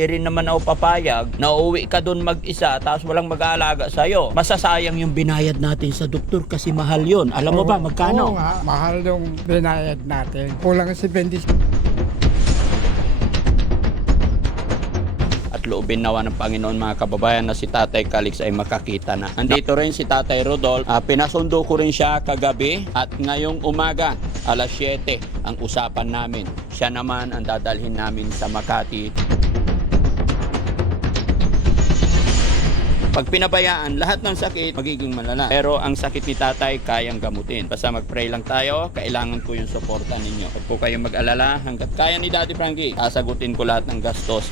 Hindi rin naman ako papayag na uuwi ka doon mag-isa tapos walang mag-aalaga sa'yo. Masasayang yung binayad natin sa doktor kasi mahal yun. Alam mo ba magkano? Oo nga, mahal yung binayad natin. Kulang si 20. At loobin nawa ng Panginoon mga kababayan na si Tatay Calix ay makakita na. Andito rin si Tatay Rodolph. Pinasundo ko rin siya kagabi at ngayong umaga, alas 7 ang usapan namin. Siya naman ang dadalhin namin sa Makati. Pag pinabayaan, lahat ng sakit magiging malala. Pero ang sakit ni tatay, kayang gamutin. Basta mag-pray lang tayo, kailangan ko yung suporta ninyo. Huwag po kayong mag-alala, hanggat kaya ni Daddy Frankie, sasagutin ko lahat ng gastos.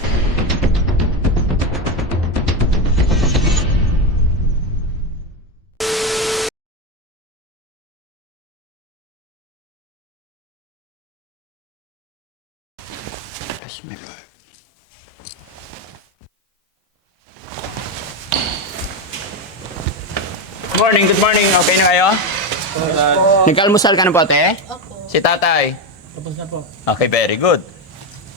Yes, my God. Good morning. Okay na kayo? Nagkalmusal ka na po, te? Opo. Si tatay? Tapos na po. Okay, very good.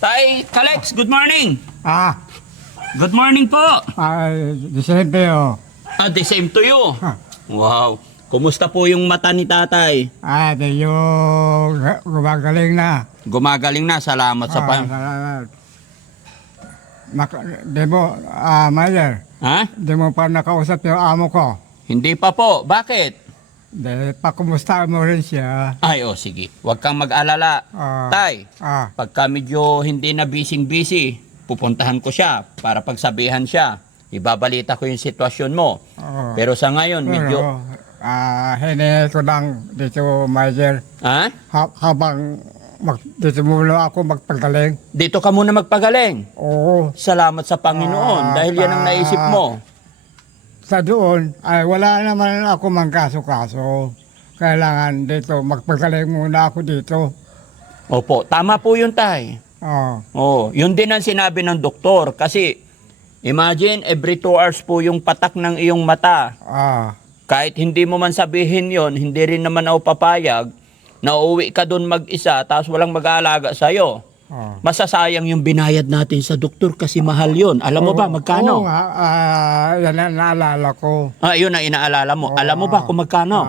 Tay, Calix, good morning! Good morning po! Disyembre oh. The same to you. Wow. Kumusta po yung mata ni tatay? Medyo gumagaling na. Gumagaling na, salamat sa pa. Salamat. Di mo, Mayer, Ha? di mo pa nakausap yung amo ko. Hindi pa po. Bakit? Dahil pakumusta mo rin siya. Ay, sige. Huwag kang mag-alala. Tay, pagka medyo hindi na busy, pupuntahan ko siya para pagsabihan siya. Ibabalita ko yung sitwasyon mo. Pero sa ngayon, medyo... Hini ko lang dito, Mayer. Ha? Habang dito muna ako magpagaling. Dito ka muna magpagaling. Oo. Salamat sa Panginoon dahil yan ang naisip mo. Sa doon, ay wala naman ako mangkaso-kaso. Kailangan dito, magpagaling muna ako dito. Opo, tama po yun, tay. Yun din ang sinabi ng doktor. Kasi, imagine, every 2 hours po yung patak ng iyong mata. Kahit hindi mo man sabihin yon, hindi rin naman ako papayag na uuwi ka doon mag-isa tapos walang mag-aalaga sa'yo. Masasayang yung binayad natin sa doktor kasi mahal yun. Alam mo ba magkano? Oo nga, yan ang naalala ko. Yun ang inaalala mo. Alam mo ba kung magkano?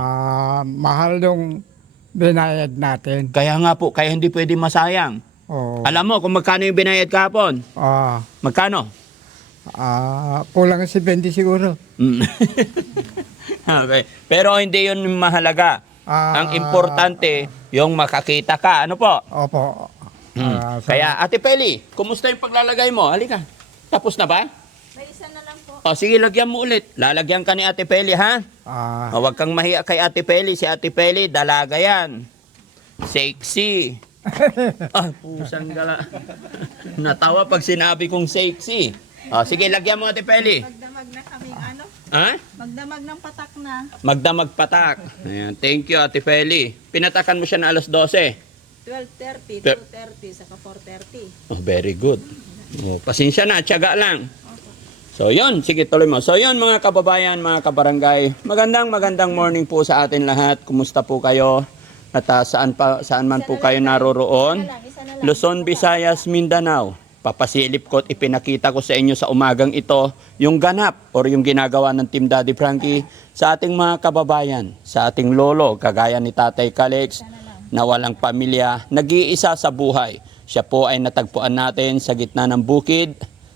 Mahal yung binayad natin. Kaya nga po, kaya hindi pwede masayang. Alam mo kung magkano yung binayad kahapon? Magkano? Kulang si 20 siguro. Okay. Pero hindi yun mahalaga. Ang importante, yung makakita ka. Ano po? Opo. Kaya, Ate Peli, kumusta yung paglalagay mo? Halika. Tapos na ba? May isa na lang po. Sige, lagyan mo ulit. Lalagyan ka ni Ate Peli, ha? Huwag kang mahiya kay Ate Peli. Si Ate Peli, dalaga yan. Sexy. Pusang gala. Natawa pag sinabi kong sexy. Sige, lagyan mo Ate Peli. Magdamag na kaming ano? Ha? Magdamag ng patak na. Magdamag patak. Ayan. Thank you, Ate Peli. Pinatakan mo siya na alas 12. 12:30, 2:30, saka 4:30. Very good. Pasensya na, tiyaga lang. So, yun. Sige, tuloy mo. So, yun mga kababayan, mga kabarangay. Magandang morning po sa atin lahat. Kumusta po kayo? At saan man po kayo naroroon? Luzon, Visayas, Mindanao. Papasilip ko at ipinakita ko sa inyo sa umagang ito yung ganap or yung ginagawa ng Team Daddy Frankie sa ating mga kababayan, sa ating lolo, kagaya ni Tatay Calix, na walang pamilya, nag-iisa sa buhay. Siya po ay natagpuan natin sa gitna ng bukid,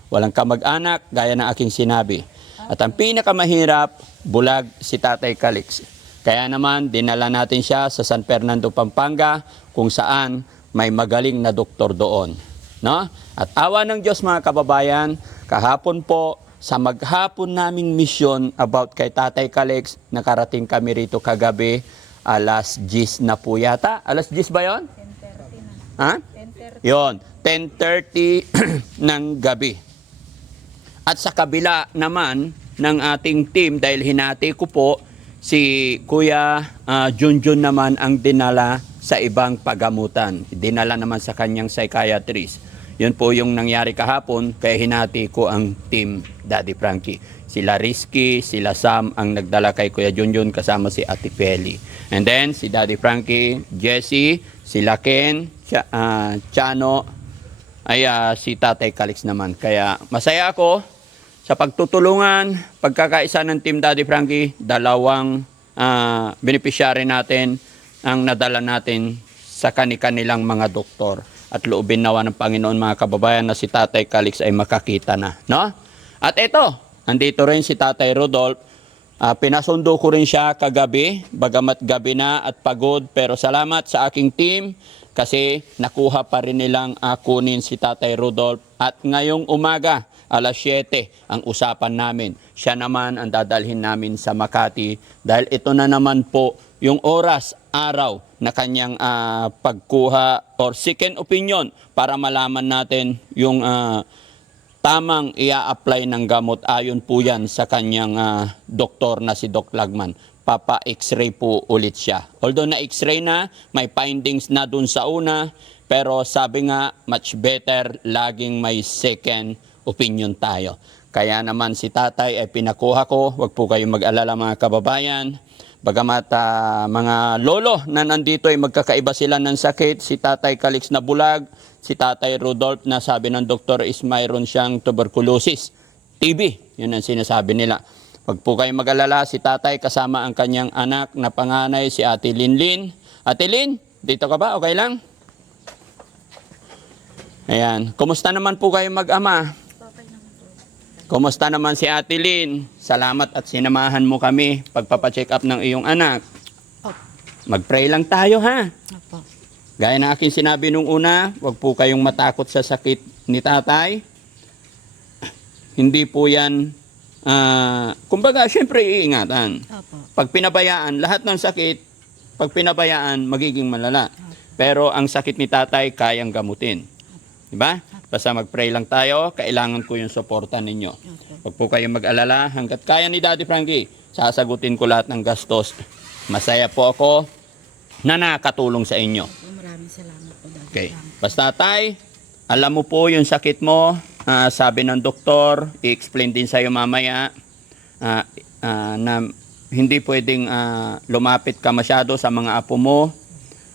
walang kamag-anak, gaya ng aking sinabi. At ang pinakamahirap, bulag si Tatay Calix. Kaya naman, dinala natin siya sa San Fernando, Pampanga, kung saan may magaling na doktor doon. No? At awa ng Diyos mga kababayan, kahapon po, sa maghapon naming mission about kay Tatay Calix, nakarating kami rito kagabi, alas 10 na po yata. Alas 10 ba yun? 10:30 na. Ha? 10:30. Yun, 10:30 ng gabi. At sa kabila naman ng ating team, dahil hinati ko po, si Kuya Junjun naman ang dinala sa ibang pagamutan. Dinala naman sa kanyang psychiatrist. Yun po yung nangyari kahapon, kaya hinati ko ang team Daddy Frankie. Sila Rizky, sila Sam ang nagdala kay Kuya Junjun kasama si Ate Peli. And then si Daddy Frankie, Jesse, sila Ken, Chano, ay si Tatay Calix naman. Kaya masaya ako sa pagtutulungan, pagkakaisa ng Team Daddy Frankie, dalawang beneficiary natin ang nadala natin sa kanilang mga doktor. At loobin nawa ng Panginoon mga kababayan na si Tatay Calix ay makakita na. No? At ito, andito rin si Tatay Rodolph. Pinasundo ko rin siya kagabi, bagamat gabi na at pagod. Pero salamat sa aking team kasi nakuha pa rin nilang kunin si Tatay Rodolph. At ngayong umaga, alas 7 ang usapan namin. Siya naman ang dadalhin namin sa Makati dahil ito na naman po yung oras, araw na kanyang pagkuha or second opinion para malaman natin yung tamang ia-apply ng gamot. Ayon po yan sa kanyang doktor na si Doc Lagman. Papa-x-ray po ulit siya. Although na x-ray na, may findings na dun sa una, pero sabi nga, much better laging may second opinion tayo. Kaya naman si tatay ay pinakuha ko. Huwag po kayong mag-alala mga kababayan. Bagamat mga lolo na nandito ay magkakaiba sila ng sakit. Si Tatay Calix na bulag, si Tatay Rodolph na sabi ng doktor is mayroon siyang tuberculosis, TB. Yun ang sinasabi nila. Huwag po kayong mag-alala, si Tatay kasama ang kanyang anak na panganay, si Ate Linlin. Ate Lin, dito ka ba? Okay lang? Ayan. Kumusta naman po kayo mag-ama? Kumusta naman si Ate Lin? Salamat at sinamahan mo kami pagpapacheck up ng iyong anak. Mag-pray lang tayo ha. Gaya na aking sinabi nung una, huwag po kayong matakot sa sakit ni tatay. Hindi po yan, kumbaga syempre iingatan. Pag pinabayaan, lahat ng sakit, pag pinabayaan, magiging malala. Pero ang sakit ni tatay, kayang gamutin. Diba? Basta mag-pray lang tayo, kailangan ko yung suporta ninyo. Huwag po kayong mag-alala, hanggat kaya ni Daddy Frankie, sasagutin ko lahat ng gastos. Masaya po ako na nakatulong sa inyo. Maraming salamat po, Daddy. Okay. Basta tay, alam mo po yung sakit mo, sabi ng doktor, i-explain din sa'yo mamaya, na hindi pwedeng lumapit ka masyado sa mga apo mo.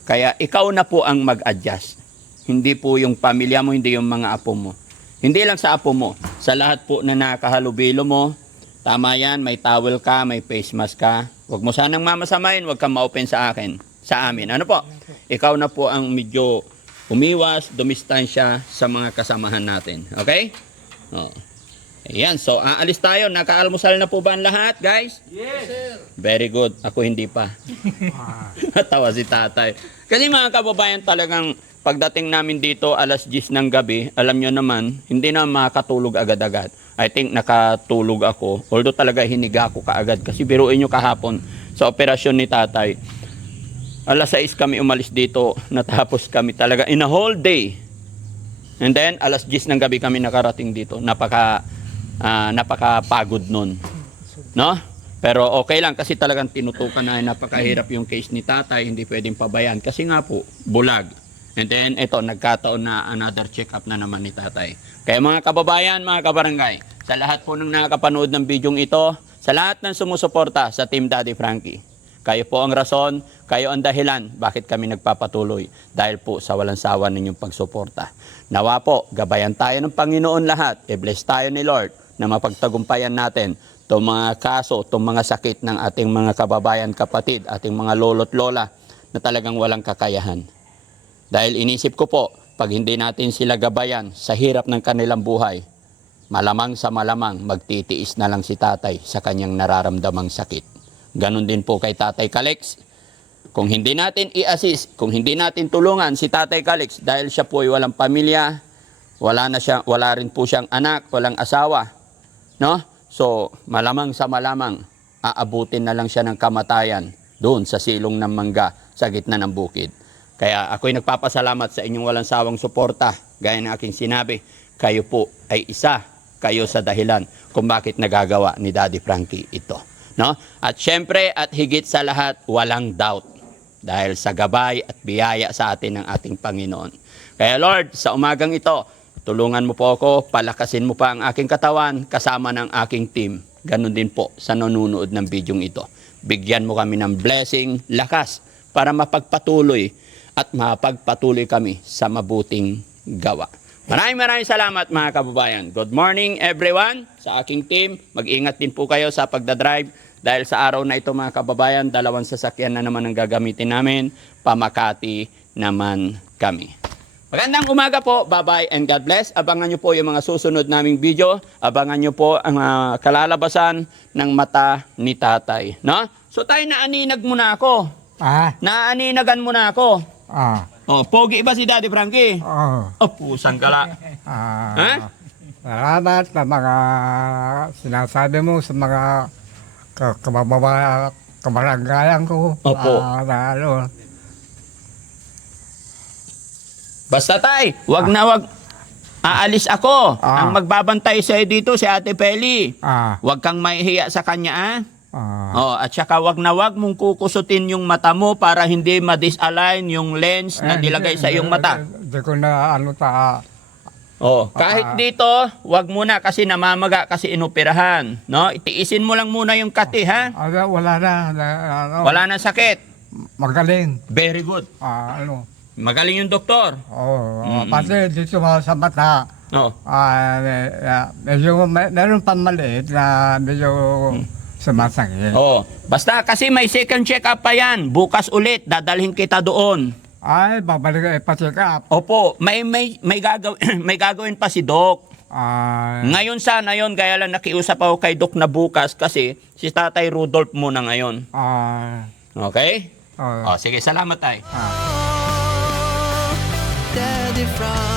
Kaya ikaw na po ang mag-adjust. Hindi po yung pamilya mo, hindi yung mga apo mo. Hindi lang sa apo mo, sa lahat po na nakahalubilo mo. Tama yan, may towel ka, may face mask ka. Huwag mo sanang mamasamayin, huwag kang ma-open sa akin, sa amin. Ano po? Ikaw na po ang medyo umiwas, dumistansya sa mga kasamahan natin. Okay? Oh. Ayan, so aalis tayo. Nakaalmusal na po ba ang lahat, guys? Yes, sir. Very good. Ako hindi pa. Natawa si tatay. Kasi mga kababayan talagang pagdating namin dito alas 10 ng gabi, alam nyo naman, hindi na makatulog agad-agad. I think nakatulog ako. Although talaga hiniga ako kaagad. Kasi biruin nyo kahapon sa operasyon ni tatay. Alas 6 kami umalis dito. Natapos kami talaga in a whole day. And then alas 10 ng gabi kami nakarating dito. Napakapagod nun. No? Pero okay lang kasi talagang tinutukan na napakahirap yung case ni tatay. Hindi pwedeng pabayaan. Kasi nga po, bulag. And then, ito, nagkataon na another check-up na naman ni tatay. Kaya mga kababayan, mga kabarangay, sa lahat po ng nakakapanood ng bidyong ito, sa lahat ng sumusuporta sa Team Daddy Frankie, kayo po ang rason, kayo ang dahilan bakit kami nagpapatuloy. Dahil po sa walang sawa ninyong pagsuporta. Nawa po, gabayan tayo ng Panginoon lahat. I-bless tayo ni Lord na mapagtagumpayan natin itong mga kaso, itong mga sakit ng ating mga kababayan, kapatid, ating mga lolo't lola na talagang walang kakayahan. Dahil inisip ko po, pag hindi natin sila gabayan sa hirap ng kanilang buhay, malamang sa malamang magtitiis na lang si tatay sa kanyang nararamdamang sakit. Ganon din po kay Tatay Calix. Kung hindi natin i-assist, kung hindi natin tulungan si Tatay Calix dahil siya po ay walang pamilya, wala rin po siyang anak, walang asawa, no? So, malamang sa malamang, aabutin na lang siya ng kamatayan doon sa silong ng mangga sa gitna ng bukid. Kaya ako'y nagpapasalamat sa inyong walang sawang suporta. Gaya ng aking sinabi, kayo po ay isa, kayo sa dahilan kung bakit nagagawa ni Daddy Frankie ito. No? At syempre, at higit sa lahat, walang doubt. Dahil sa gabay at biyaya sa atin ng ating Panginoon. Kaya Lord, sa umagang ito, tulungan mo po ako, palakasin mo pa ang aking katawan kasama ng aking team. Ganon din po sa nanonood ng bidyong ito. Bigyan mo kami ng blessing, lakas, para mapagpatuloy at mapagpatuloy kami sa mabuting gawa. Maraming salamat mga kababayan. Good morning everyone. Sa aking team, mag-ingat din po kayo sa pagdadrive dahil sa araw na ito mga kababayan, 2 sasakyan na naman ang gagamitin namin. Pa-Makati naman kami. Magandang umaga po. Bye-bye and God bless. Abangan nyo po yung mga susunod naming video. Abangan nyo po ang kalalabasan ng mata ni tatay. No? So tayo naaninag muna ako. Naaninagan muna ako. Oh, pogi ba si Daddy Frankie? Oh, pusang kala. Ha? Salamat sa mga sinasabi mo sa mga kabaranggayan ko. Opo. Basta tay, wag na wag. Aalis ako. Ang magbabantay sa'yo dito si Ate Peli. Wag kang mahihiya sa kanya, Oh, at saka wag na wag mong kukusutin yung mata mo para hindi ma-disalign yung lens na nilagay sa iyong mata. Hindi ko na Oh, kahit dito, wag muna kasi namamaga kasi inoperahan, no? Itiisin mo lang muna yung kati, ha? wala na. Wala na sakit. Magaling. Very good. Magaling yung doktor. Pati dito sa mata. Oh. Medyo meron pa maliit na medyo sumasakit. Oh, basta kasi may second check up pa yan. Bukas ulit dadalhin kita doon. Ay, babalik pa-check up. Opo, may gagawin may gagawin pa si Doc. Ngayon sana yon, kaya lang nakiusap ako kay Doc na bukas kasi si Tatay Rudolph muna ngayon. Okay? Oh, sige, salamat tay. Daddy Frankie.